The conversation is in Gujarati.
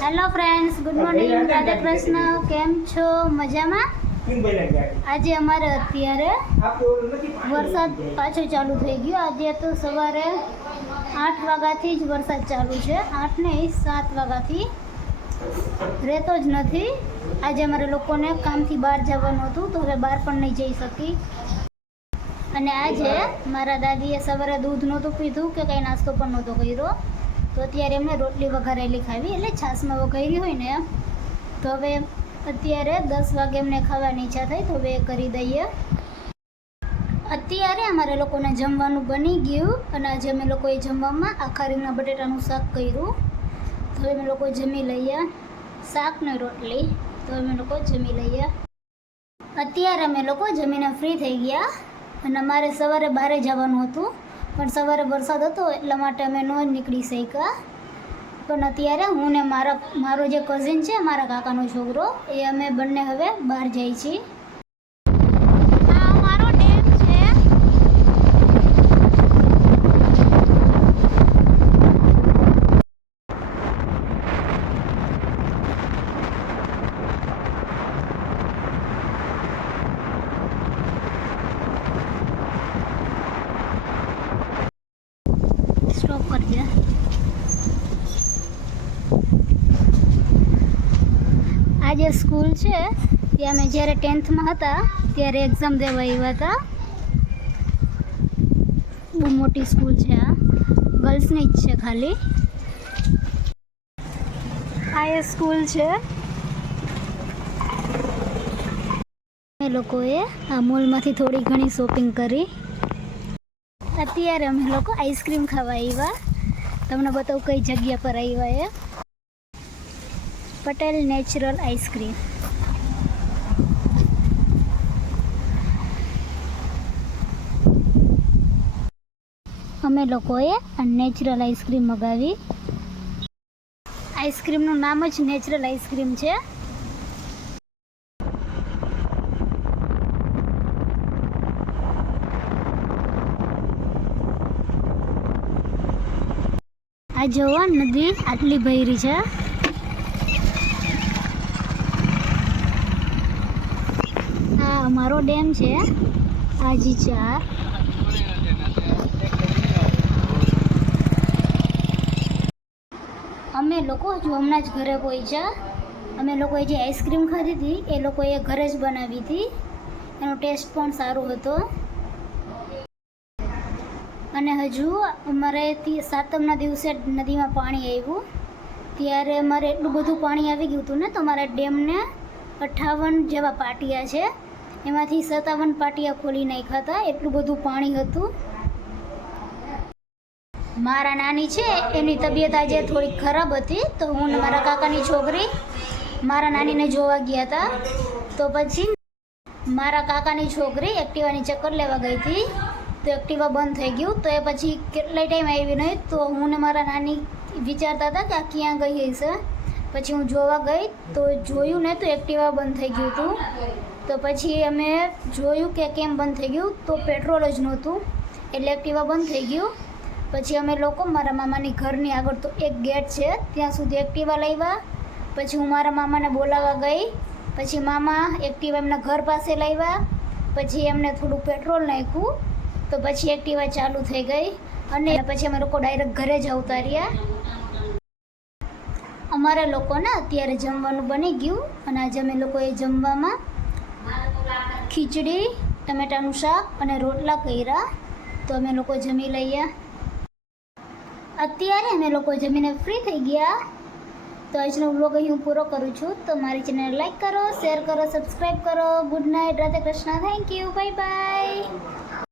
Hello friends, good morning. Radhe Krishna. કેમ છો? મજામાં? આજે અમારે અત્યારે વરસાદ પાછો ચાલુ થઈ ગયો. આજે તો સવારે 8 વાગ્યાથી જ વરસાદ ચાલુ છે. 8 નહીં, 7 વાગ્યાથી રહેતો જ નથી. આજે અમારે લોકોને કામથી બહાર જવાનું હતું, તો હવે બહાર પણ નહીં જઈ શકી. અને આજે મારા દાદીએ સવારે દૂધ નહોતું પીધું કે કંઈ નાસ્તો પણ નહોતો કર્યો, તો અત્યારે એમને રોટલી વઘારેલી ખાવી, એટલે છાશમાં વઘારી હોય ને, તો હવે અત્યારે 10 વાગે એમને ખાવાની ઈચ્છા થઈ, તો હવે એ કરી દઈએ. અત્યારે અમારે લોકોને જમવાનું બની ગયું, અને આજે અમે લોકોએ જમવામાં આખા રીંગણા બટેટાનું શાક કર્યું. તો હવે અમે લોકો જમી લઈએ, શાક ને રોટલી. તો અમે લોકો જમી લઈએ. અત્યારે અમે લોકો જમીને ફ્રી થઈ ગયા, અને અમારે સવારે બહાર જવાનું હતું, પણ સવારે વરસાદ હતો એટલા માટે અમે ન નીકળી શક્યા. પણ અત્યારે હું ને મારો જે કઝિન છે, મારા કાકાનો છોકરો, એ અમે બંને હવે બહાર જઈએ છીએ. આ અમારો ડેમ છે. સ્ટોપ કરજે. આજે સ્કૂલ છે ત્યાં અમે જ્યારે 10th હતા ત્યારે એક્ઝામ દેવા આવ્યા હતા. બહુ મોટી સ્કૂલ છે, આ ગર્લ્સની જ છે ખાલી. આ એ સ્કૂલ છે. અમે લોકોએ આ મોલમાંથી થોડી ઘણી શોપિંગ કરી. અત્યારે અમે લોકો આઈસ્ક્રીમ ખાવા આવ્યા. તમને બતાવું કઈ જગ્યા પર આવ્યા એ. Patel natural ice cream. અમે લોકોએ આ નેચરલ આઈસ્ક્રીમ મગાવી. આઈસ્ક્રીમનું નામ જ નેચરલ આઈસ્ક્રીમ છે. આ જોવો, નદી આટલી ભરી છે. આ અમારો ડેમ છે, આજી 4. અમે લોકો જો હમણાં જ ઘરે પહોંચ્યા. અમે લોકોએ જે આઈસ્ક્રીમ ખાધી હતી એ લોકોએ ઘરે જ બનાવી હતી. એનો ટેસ્ટ પણ સારો હતો. અને હજુ અમારે સાતમના દિવસે નદીમાં પાણી આવ્યું, ત્યારે અમારે એટલું બધું પાણી આવી ગયું હતું ને, તો અમારા ડેમને 58 જેવા પાટિયા છે, એમાંથી 57 પાટિયા ખોલી નાખ્યા હતા. એટલું બધું પાણી હતું. મારા નાની છે, એની તબિયત આજે થોડી ખરાબ હતી, તો હું ને મારા કાકાની છોકરી મારા નાનીને જોવા ગયા હતા. તો પછી મારા કાકાની છોકરી એક્ટિવાની ચક્કર લેવા ગઈ હતી, તો એક્ટિવા બંધ થઈ ગયું. તો એ પછી કેટલાય ટાઈમ આવી નહીં, તો હું ને મારા નાની વિચારતા હતા કે આ ક્યાં ગઈ હશે. પછી હું જોવા ગઈ તો જોયું ને, તો એક્ટિવા બંધ થઈ ગયું હતું. તો પછી અમે જોયું કે કેમ બંધ થઈ ગયું, તો પેટ્રોલ જ નહોતું, એટલે એક્ટિવા બંધ થઈ ગયું. પછી અમે લોકો મારા મામાની ઘરની આગળ તો એક ગેટ છે, ત્યાં સુધી એક્ટિવા લાવ્યા. પછી હું મારા મામાને બોલાવવા ગઈ. પછી મામા એક્ટિવા એમના ઘર પાસે લાવ્યા. પછી એમને થોડું પેટ્રોલ નાખ્યું, તો પછી એક્ટિવા ચાલુ થઈ ગઈ. અને પછી અમે લોકો ડાયરેક્ટ ઘરે જ આવતા રહ્યા. અમારા લોકોને અત્યારે જમવાનું બની ગયું, અને આજે અમે લોકોએ જમવામાં ખીચડી, ટમેટાનું શાક અને રોટલા કર્યા. તો અમે લોકો જમી લઈએ. અત્યારે અમે લોકો જમીને ફ્રી થઈ ગયા. તો આજનો વ્લોગ અહીં હું પૂરો કરું છું. તો મારી ચેનલ લાઈક કરો, શેર કરો, સબસ્ક્રાઈબ કરો. Good night. Radhe Krishna. Thank you. Bye bye.